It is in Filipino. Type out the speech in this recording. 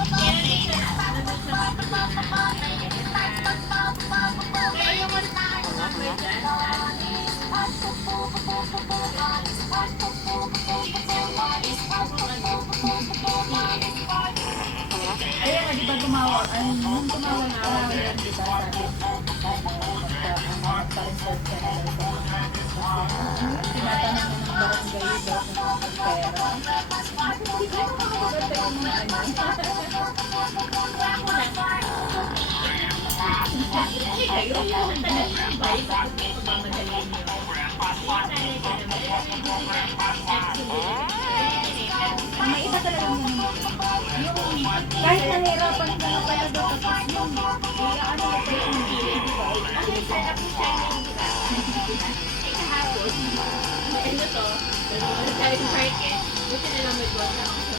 Kaya nandun siya nandun sa kaya yung mas number dyan, Ayun nga, di ba tumawag? Nung tumawag ka lang yan, di ba? Sabi, magpa-reserve ka na daw sa tinatanong mo ng barangay daw kung pera. Hindi ko makasagot pa yung mga ano. Hindi kayo. Balik ako dito ba madalhin nyo? Sanay ka naman. May iba talaga yung kahit nahirapan ka na pala daw tapos yung ano mo pa yung di ba? Ang set up ni Shining, di ba? Eh, kahapon, ano to? Sabi ng market, buti na lang may buwan